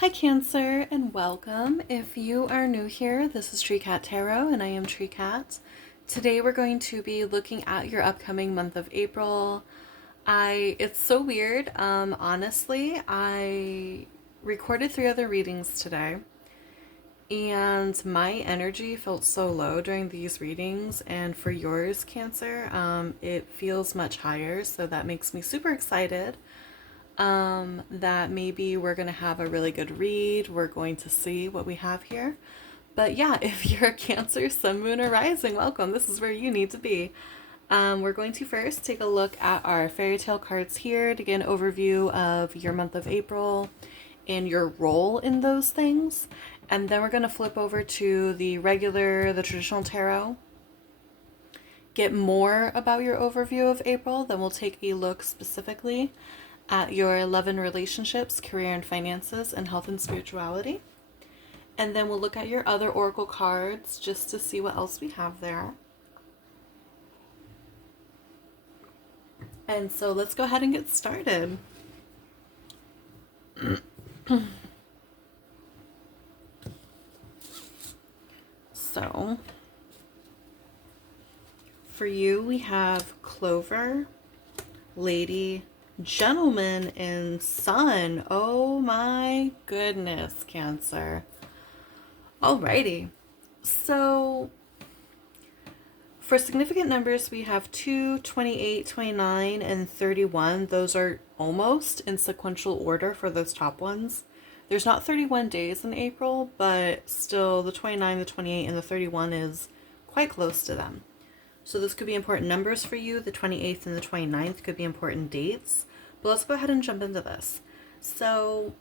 Hi Cancer and welcome. If you are new here, this is Tree Cat Tarot and I am Tree Cat. Today we're going to be looking at your upcoming month of April. It's so weird. Honestly, I recorded 3 other readings today and my energy felt so low during these readings, and for yours, Cancer, it feels much higher, so that makes me super excited that maybe we're going to have a really good read. We're going to see what we have here. But yeah, if you're a Cancer, Sun, Moon, or Rising, welcome. This is where you need to be. We're going to first take a look at our fairy tale cards here to get an overview of your month of April and your role in those things. And then we're going to flip over to the traditional tarot, get more about your overview of April. Then we'll take a look specifically at your love and relationships, career and finances, and health and spirituality. And then we'll look at your other oracle cards just to see what else we have there. And so let's go ahead and get started. So for you, we have Clover, Lady, Gentleman, and Sun. Oh my goodness, Cancer. Alrighty. So for significant numbers, we have 2, 28, 29, and 31. Those are almost in sequential order for those top ones. There's not 31 days in April, but still the 29, the 28, and the 31 is quite close to them. So this could be important numbers for you. The 28th and the 29th could be important dates. But let's go ahead and jump into this. So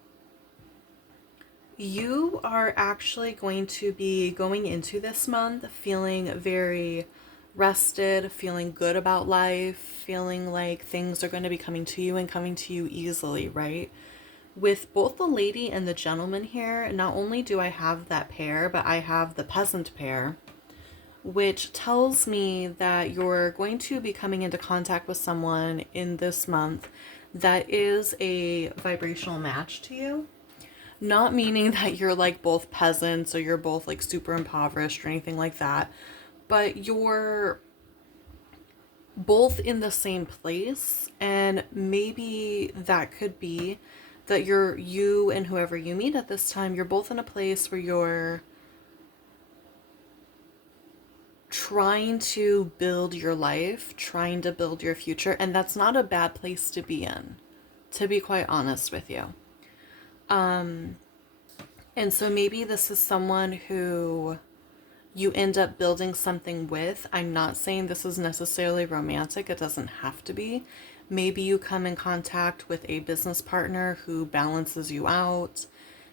you are actually going to be going into this month feeling very rested, feeling good about life, feeling like things are going to be coming to you and coming to you easily, right? With both the Lady and the Gentleman here, not only do I have that pair, but I have the Peasant pair, which tells me that you're going to be coming into contact with someone in this month that is a vibrational match to you. Not meaning that you're like both peasants or you're both like super impoverished or anything like that, but you're both in the same place, and maybe that could be that you and whoever you meet at this time, you're both in a place where you're trying to build your life, trying to build your future, and that's not a bad place to be in, to be quite honest with you. And so maybe this is someone who you end up building something with. I'm not saying this is necessarily romantic. It doesn't have to be. Maybe you come in contact with a business partner who balances you out.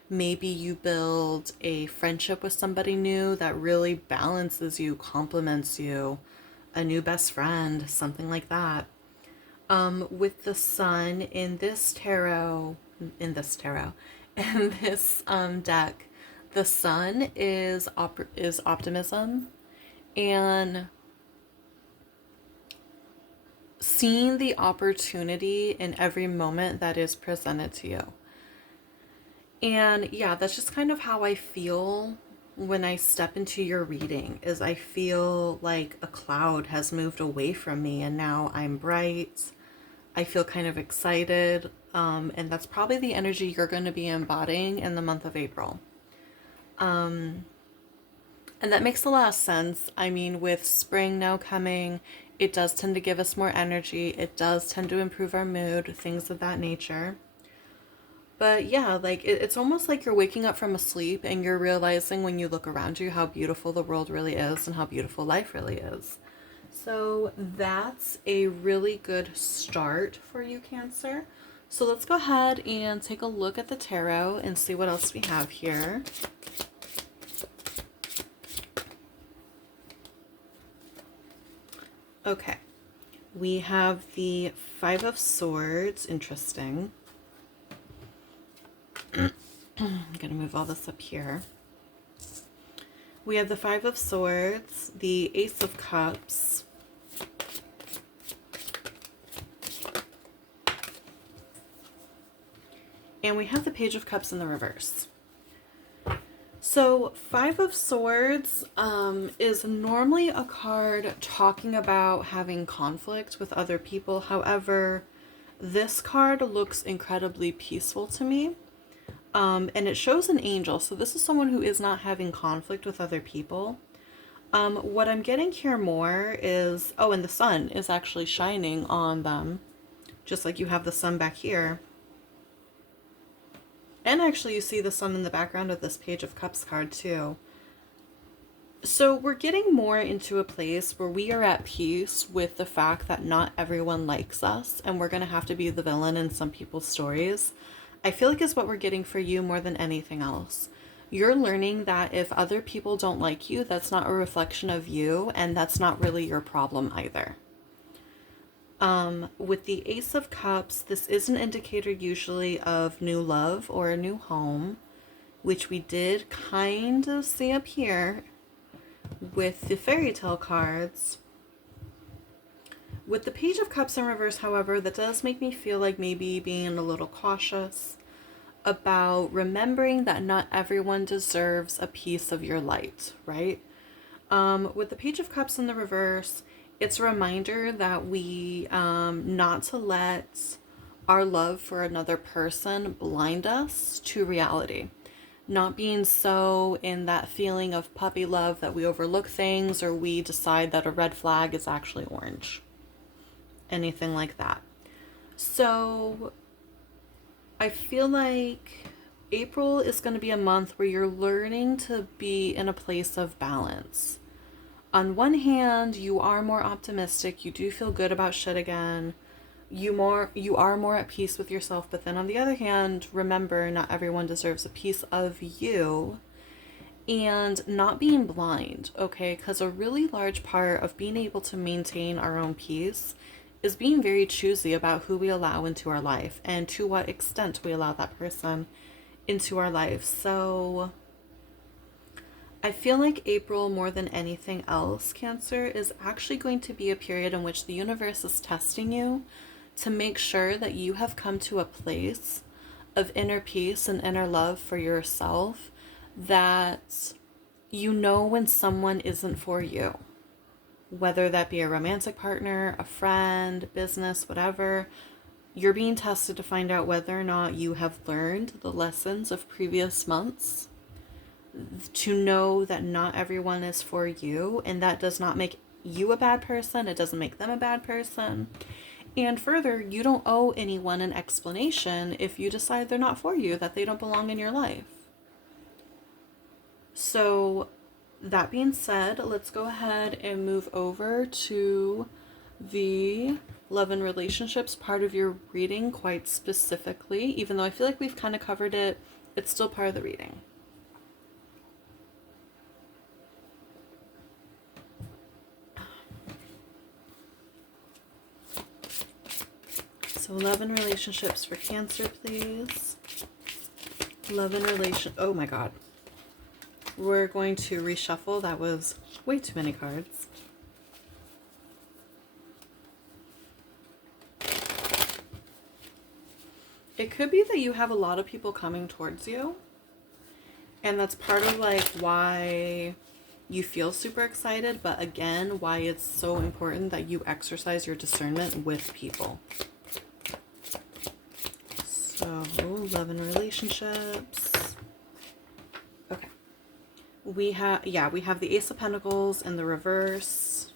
Maybe you build a friendship with somebody new that really balances you, complements you, a new best friend, something like that. With the Sun in this in this deck, the Sun is optimism and seeing the opportunity in every moment that is presented to you. And yeah, that's just kind of how I feel when I step into your reading, is I feel like a cloud has moved away from me and now I'm bright. I feel kind of excited. And that's probably the energy you're going to be embodying in the month of April. And that makes a lot of sense. I mean, with spring now coming, it does tend to give us more energy. It does tend to improve our mood, things of that nature. But yeah, like it's almost like you're waking up from a sleep and you're realizing when you look around you how beautiful the world really is and how beautiful life really is. So that's a really good start for you, Cancer. So let's go ahead and take a look at the tarot and see what else we have here. Okay, we have the Five of Swords. Interesting. I'm going to move all this up here. We have the Five of Swords, the Ace of Cups, And we have the Page of Cups in the reverse. So Five of Swords is normally a card talking about having conflict with other people. However, this card looks incredibly peaceful to me. And it shows an angel. So this is someone who is not having conflict with other people. What I'm getting here more is, oh, and the sun is actually shining on them, just like you have the sun back here. And actually you see the sun in the background of this Page of Cups card too. So we're getting more into a place where we are at peace with the fact that not everyone likes us and we're going to have to be the villain in some people's stories. I feel like is what we're getting for you more than anything else. You're learning that if other people don't like you, that's not a reflection of you, and that's not really your problem either. With the Ace of Cups, this is an indicator usually of new love or a new home, which we did kind of see up here with the fairy tale cards. With the Page of Cups in reverse, however, that does make me feel like maybe being a little cautious about remembering that not everyone deserves a piece of your light, right? With the Page of Cups in the reverse, it's a reminder that we not to let our love for another person blind us to reality. Not being so in that feeling of puppy love that we overlook things or we decide that a red flag is actually orange. Anything like that. So I feel like April is going to be a month where you're learning to be in a place of balance. On one hand, you are more optimistic. You do feel good about shit again. You are more at peace with yourself. But then on the other hand, remember, not everyone deserves a piece of you. And not being blind, okay? Because a really large part of being able to maintain our own peace is being very choosy about who we allow into our life and to what extent we allow that person into our life. So I feel like April, more than anything else, Cancer, is actually going to be a period in which the universe is testing you to make sure that you have come to a place of inner peace and inner love for yourself, that you know when someone isn't for you. Whether that be a romantic partner, a friend, business, whatever, you're being tested to find out whether or not you have learned the lessons of previous months, to know that not everyone is for you, and that does not make you a bad person. It doesn't make them a bad person. And further, you don't owe anyone an explanation if you decide they're not for you, that they don't belong in your life. So that being said, let's go ahead and move over to the love and relationships part of your reading quite specifically. Even though I feel like we've kind of covered it, it's still part of the reading. So love and relationships for Cancer, please. Love and relation. Oh my God. We're going to reshuffle. That was way too many cards. It could be that you have a lot of people coming towards you. And that's part of like why you feel super excited. But again, why it's so important that you exercise your discernment with people. So, love and relationships. Okay. We have the Ace of Pentacles in the reverse.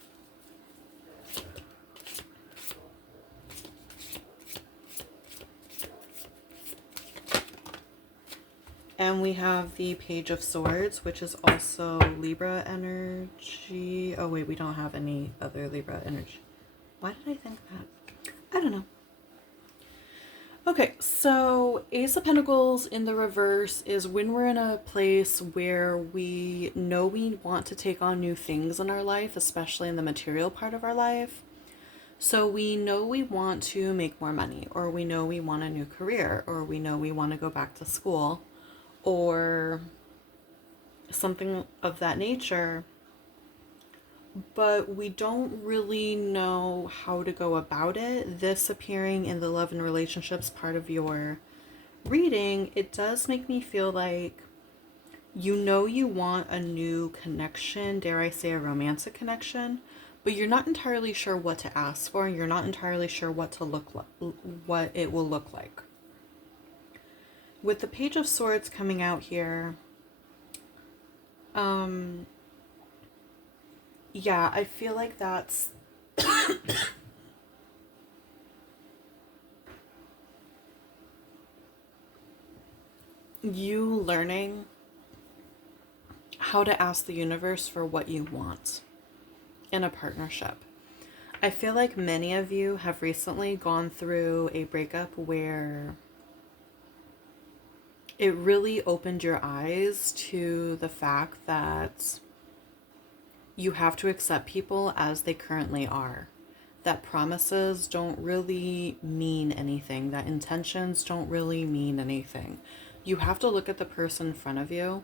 And we have the Page of Swords, which is also Libra energy. Oh wait, we don't have any other Libra energy. Why did I think that? I don't know. Okay, so Ace of Pentacles in the reverse is when we're in a place where we know we want to take on new things in our life, especially in the material part of our life. So we know we want to make more money, or we know we want a new career, or we know we want to go back to school, or something of that nature. But we don't really know how to go about it. This appearing in the love and relationships part of your reading, it does make me feel like you want a new connection, dare I say a romantic connection, but you're not entirely sure what to ask for, and you're not entirely sure what to look like, what it will look like. With the Page of Swords coming out here, yeah, I feel like that's you learning how to ask the universe for what you want in a partnership. I feel like many of you have recently gone through a breakup where it really opened your eyes to the fact that you have to accept people as they currently are. That promises don't really mean anything, that intentions don't really mean anything. You have to look at the person in front of you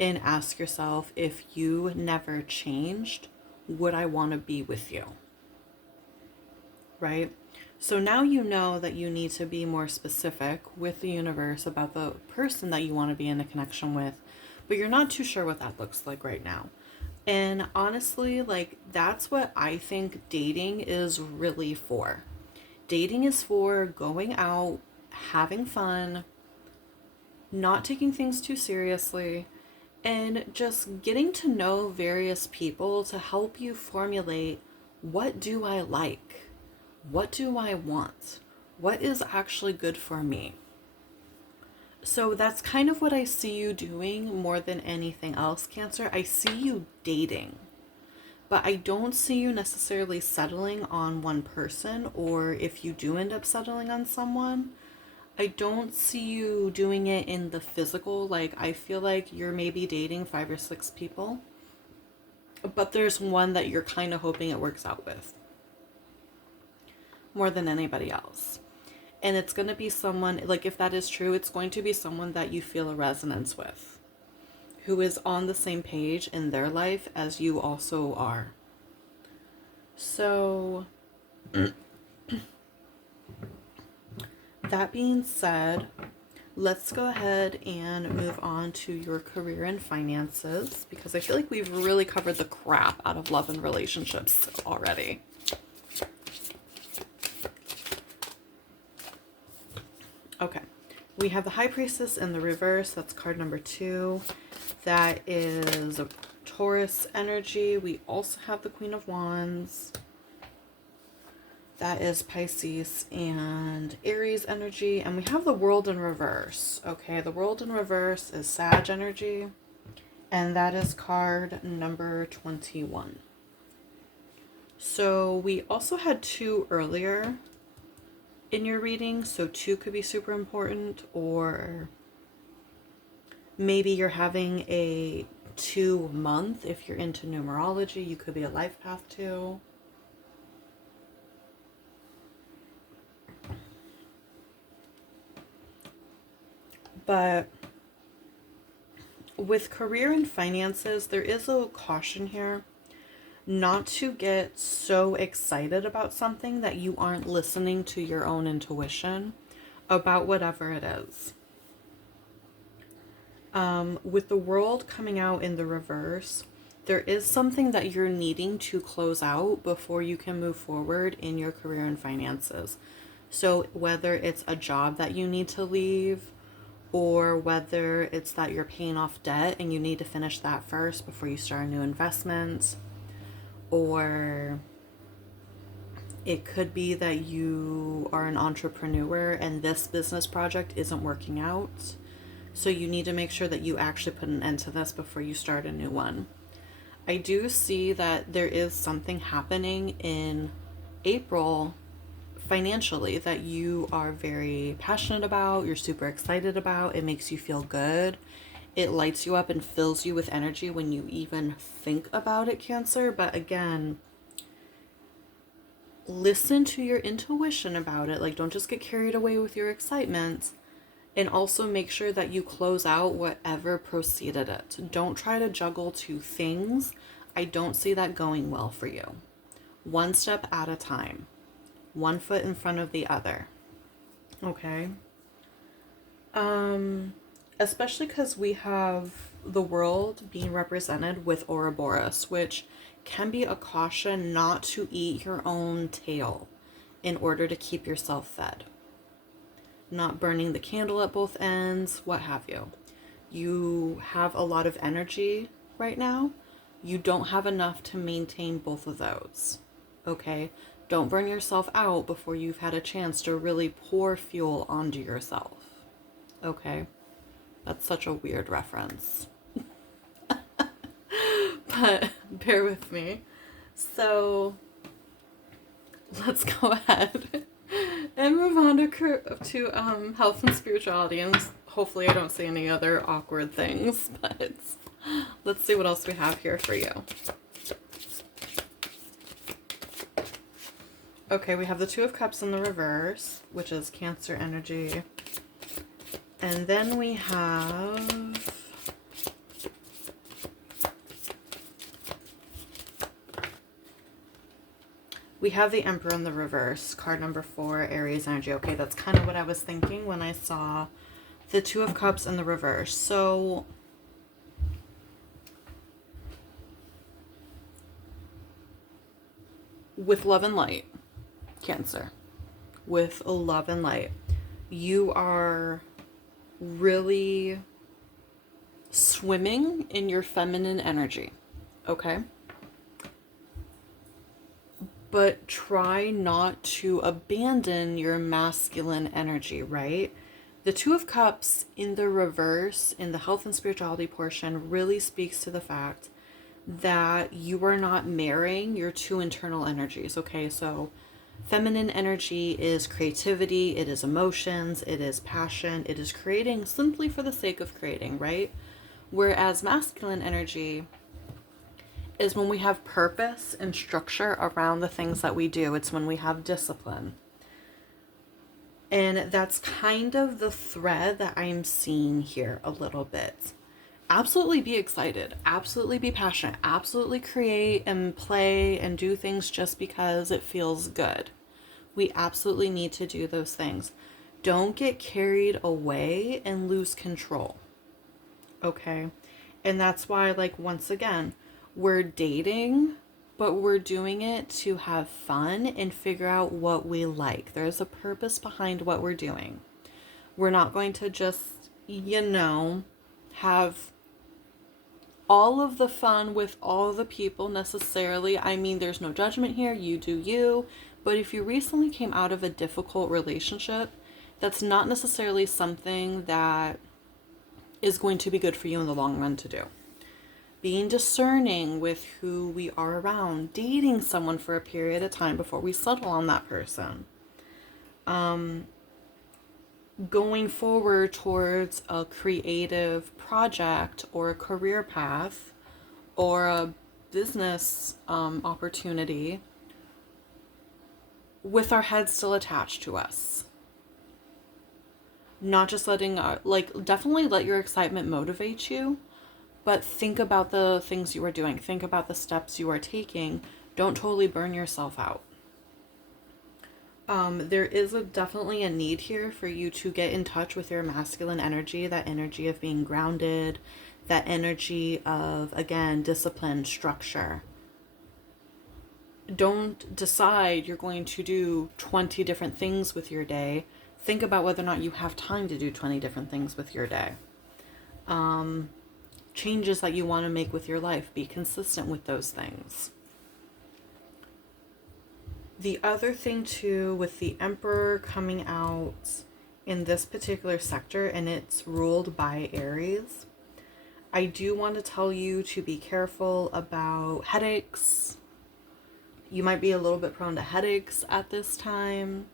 and ask yourself, if you never changed, would I want to be with you? Right? So now you know that you need to be more specific with the universe about the person that you want to be in a connection with, but you're not too sure what that looks like right now. And honestly, like, that's what I think dating is really for. Dating is for going out, having fun, not taking things too seriously, and just getting to know various people to help you formulate, what do I like? What do I want? What is actually good for me? So that's kind of what I see you doing more than anything else, Cancer. I see you dating, but I don't see you necessarily settling on one person, or if you do end up settling on someone, I don't see you doing it in the physical. Like, I feel like you're maybe dating 5 or 6 people, but there's one that you're kind of hoping it works out with more than anybody else. And it's going to be someone, like, if that is true, it's going to be someone that you feel a resonance with, who is on the same page in their life as you also are. So, that being said, let's go ahead and move on to your career and finances, because I feel like we've really covered the crap out of love and relationships already. Okay, we have the High Priestess in the reverse. That's card number 2. That is a Taurus energy. We also have the Queen of Wands. That is Pisces and Aries energy. And we have the World in reverse. Okay, the World in reverse is Sag energy. And that is card number 21. So we also had 2 earlier in your reading, so 2 could be super important, or maybe you're having a 2 month. If you're into numerology, you could be a life path 2. But with career and finances, there is a caution here not to get so excited about something that you aren't listening to your own intuition about whatever it is. With the World coming out in the reverse, there is something that you're needing to close out before you can move forward in your career and finances. So whether it's a job that you need to leave, or whether it's that you're paying off debt and you need to finish that first before you start a new investment, or it could be that you are an entrepreneur and this business project isn't working out. So you need to make sure that you actually put an end to this before you start a new one. I do see that there is something happening in April financially that you are very passionate about, you're super excited about, it makes you feel good. It lights you up and fills you with energy when you even think about it, Cancer. But again, listen to your intuition about it. Like, don't just get carried away with your excitement. And also make sure that you close out whatever preceded it. Don't try to juggle 2 things. I don't see that going well for you. One step at a time. One foot in front of the other. Okay? Um, Especially because we have the world being represented with Ouroboros, which can be a caution not to eat your own tail in order to keep yourself fed. Not burning the candle at both ends, what have you. You have a lot of energy right now. You don't have enough to maintain both of those. Okay? Don't burn yourself out before you've had a chance to really pour fuel onto yourself. Okay? That's such a weird reference. But bear with me. So let's go ahead and move on to health and spirituality. And hopefully I don't say any other awkward things, but let's see what else we have here for you. Okay, we have the Two of Cups in the reverse, which is Cancer energy. And then we have the Emperor in the reverse, card number 4, Aries energy. Okay, that's kind of what I was thinking when I saw the Two of Cups in the reverse. So with love and light, Cancer, with love and light, you are really swimming in your feminine energy, okay? But try not to abandon your masculine energy, right? The Two of Cups in the reverse, in the health and spirituality portion, really speaks to the fact that you are not marrying your two internal energies, okay? So feminine energy is creativity, it is emotions, it is passion, it is creating simply for the sake of creating, right? Whereas masculine energy is when we have purpose and structure around the things that we do. It's when we have discipline. And that's kind of the thread that I'm seeing here a little bit. Absolutely be excited, absolutely be passionate, absolutely create and play and do things just because it feels good. We absolutely need to do those things. Don't get carried away and lose control. Okay? And that's why, like, once again, we're dating, but we're doing it to have fun and figure out what we like. There's a purpose behind what we're doing. We're not going to just, have all of the fun with all the people necessarily. I mean, there's no judgment here. You do you. But if you recently came out of a difficult relationship, that's not necessarily something that is going to be good for you in the long run to do. Being discerning with who we are around, dating someone for a period of time before we settle on that person. Going forward towards a creative project or a career path or a business opportunity with our heads still attached to us. Not just letting, definitely let your excitement motivate you, but think about the things you are doing. Think about the steps you are taking. Don't totally burn yourself out. There is definitely a need here for you to get in touch with your masculine energy, that energy of being grounded, that energy of, again, discipline, structure. Don't decide you're going to do 20 different things with your day. Think about whether or not you have time to do 20 different things with your day. Changes that you want to make with your life, be consistent with those things. The other thing too, with the Emperor coming out in this particular sector, and it's ruled by Aries, I do want to tell you to be careful about headaches. You might be a little bit prone to headaches at this time.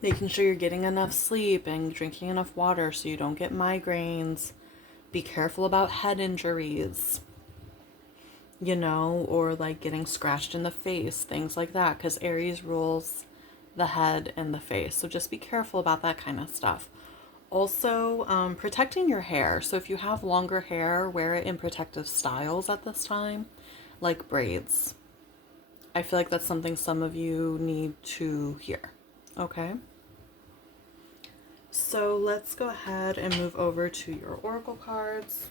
Making sure you're getting enough sleep and drinking enough water so you don't get migraines. Be careful about head injuries, or like getting scratched in the face, things like that, because Aries rules the head and the face. So just be careful about that kind of stuff. Also, protecting your hair. So if you have longer hair, wear it in protective styles at this time, like braids. I feel like that's something some of you need to hear. Okay. So let's go ahead and move over to your oracle cards.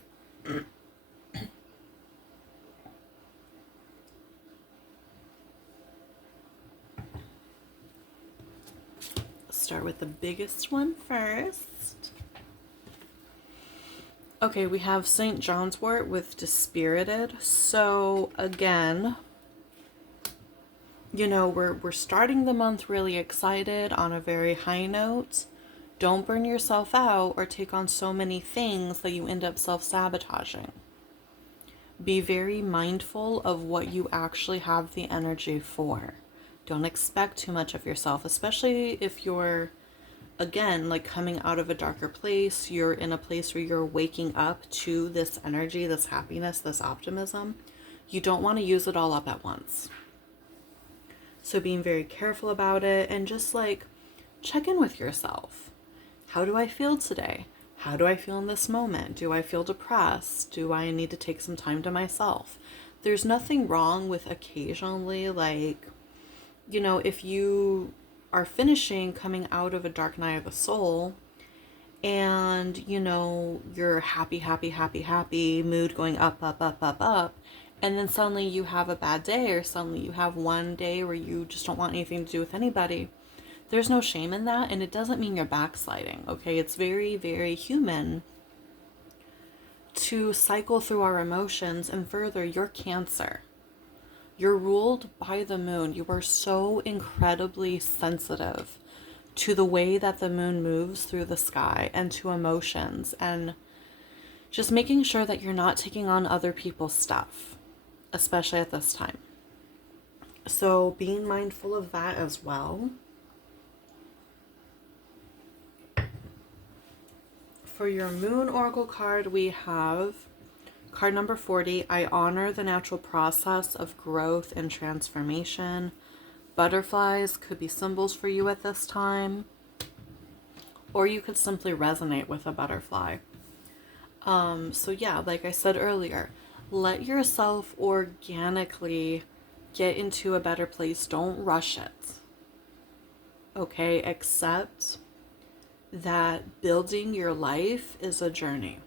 Start with the biggest one first. Okay, we have St. John's wort with dispirited. So again, we're starting the month really excited on a very high note. Don't burn yourself out or take on so many things that you end up self-sabotaging. Be very mindful of what you actually have the energy for. Don't expect too much of yourself, especially if you're, again, like coming out of a darker place. You're in a place where you're waking up to this energy, this happiness, this optimism. You don't want to use it all up at once. So being very careful about it and just like check in with yourself. How do I feel today? How do I feel in this moment? Do I feel depressed? Do I need to take some time to myself? There's nothing wrong with occasionally, like, if you are coming out of a dark night of the soul and, you're happy, mood going up, and then suddenly you have a bad day, or suddenly you have one day where you just don't want anything to do with anybody. There's no shame in that, and it doesn't mean you're backsliding, okay? It's very, very human to cycle through our emotions, and further, you're Cancer. You're ruled by the moon. You are so incredibly sensitive to the way that the moon moves through the sky and to emotions, and just making sure that you're not taking on other people's stuff, especially at this time. So being mindful of that as well. For your moon oracle card, we have card number 40. I honor the natural process of growth and transformation. Butterflies could be symbols for you at this time, or you could simply resonate with a butterfly. So yeah, like I said earlier, let yourself organically get into a better place. Don't rush it. Okay, accept that building your life is a journey.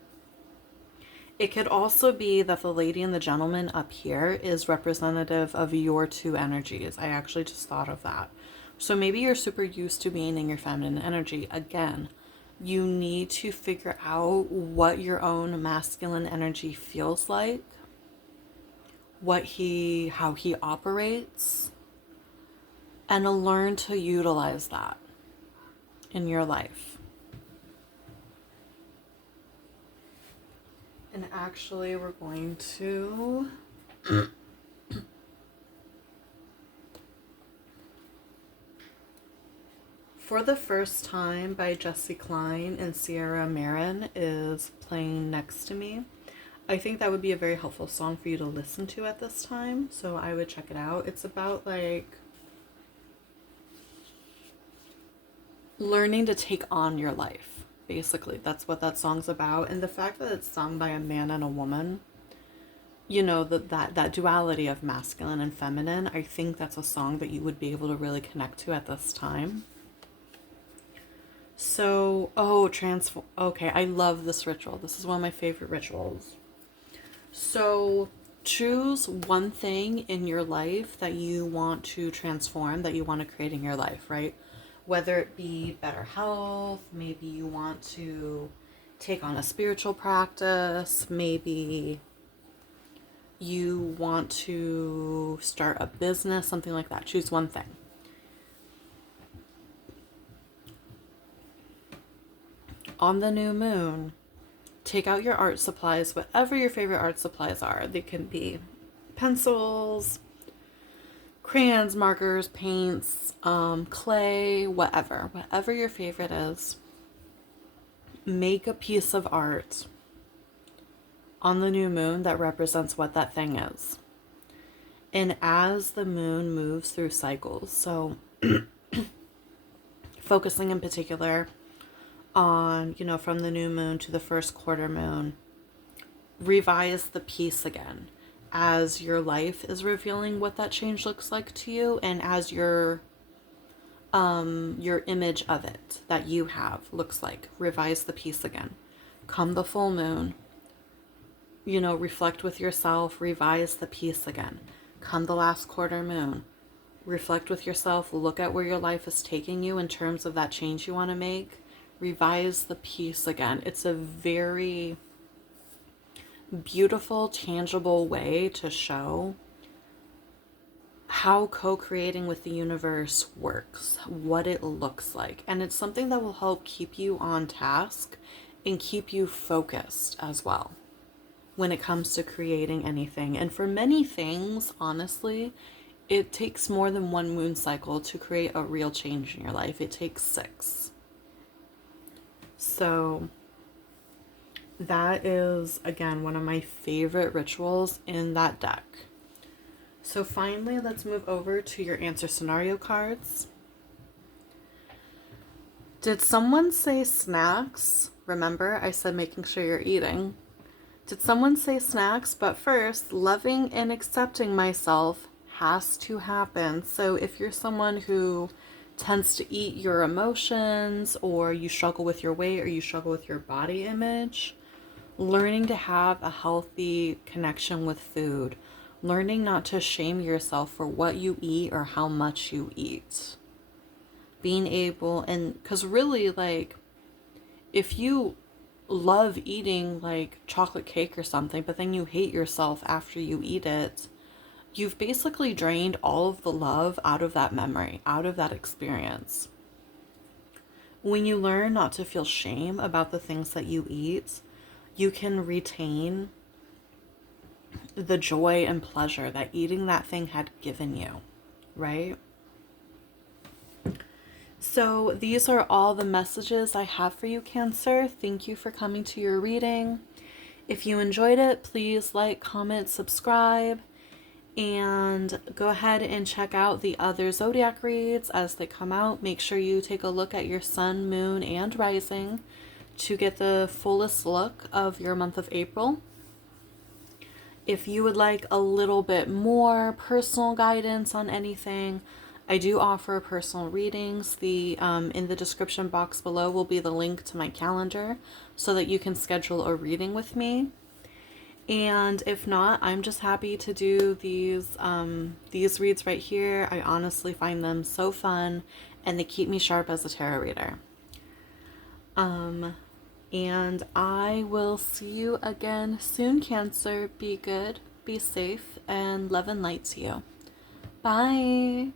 It could also be that the lady and the gentleman up here is representative of your two energies. I actually just thought of that. So maybe you're super used to being in your feminine energy. Again, you need to figure out what your own masculine energy feels like, how he operates, and learn to utilize that in your life. And actually, we're going to For the First Time by Jessie Klein and Sierra Marin is playing next to me. I think that would be a very helpful song for you to listen to at this time, so I would check it out. It's about like learning to take on your life. Basically, that's what that song's about. And the fact that it's sung by a man and a woman, that duality of masculine and feminine, I think that's a song that you would be able to really connect to at this time. So, okay, I love this ritual. This is one of my favorite rituals. So, choose one thing in your life that you want to transform, that you want to create in your life, right? Whether it be better health, maybe you want to take on a spiritual practice, maybe you want to start a business, something like that. Choose one thing. On the new moon, take out your art supplies, whatever your favorite art supplies are. They can be pencils, crayons, markers, paints, clay, whatever your favorite is. Make a piece of art on the new moon that represents what that thing is. And as the moon moves through cycles, so focusing in particular on, from the new moon to the first quarter moon, revise the piece again as your life is revealing what that change looks like to you, and as you're your image of it that you have looks like. Revise the piece again. Come the full moon, reflect with yourself, revise the piece again. Come the last quarter moon, reflect with yourself, look at where your life is taking you in terms of that change you want to make, revise the piece again. It's a very beautiful, tangible way to show how co-creating with the universe works, what it looks like. And it's something that will help keep you on task and keep you focused as well when it comes to creating anything. And for many things, honestly, it takes more than one moon cycle to create a real change in your life. It takes 6. So that is, again, one of my favorite rituals in that deck. So finally, let's move over to your answer scenario cards. Did someone say snacks? Remember, I said making sure you're eating. Did someone say snacks? But first, loving and accepting myself has to happen. So if you're someone who tends to eat your emotions, or you struggle with your weight, or you struggle with your body image, learning to have a healthy connection with food, learning not to shame yourself for what you eat or how much you eat, being able, and because really, like, if you love eating like chocolate cake or something, but then you hate yourself after you eat it, you've basically drained all of the love out of that memory, out of that experience. When you learn not to feel shame about the things that you eat, you can retain the joy and pleasure that eating that thing had given you, right? So these are all the messages I have for you, Cancer. Thank you for coming to your reading. If you enjoyed it, please like, comment, subscribe, and go ahead and check out the other zodiac reads as they come out. Make sure you take a look at your sun, moon, and rising to get the fullest look of your month of April. If you would like a little bit more personal guidance on anything, I do offer personal readings. In the description box below will be the link to my calendar so that you can schedule a reading with me. And if not, I'm just happy to do these reads right here. I honestly find them so fun, and they keep me sharp as a tarot reader. And I will see you again soon, Cancer. Be good, be safe, and love and light to you. Bye.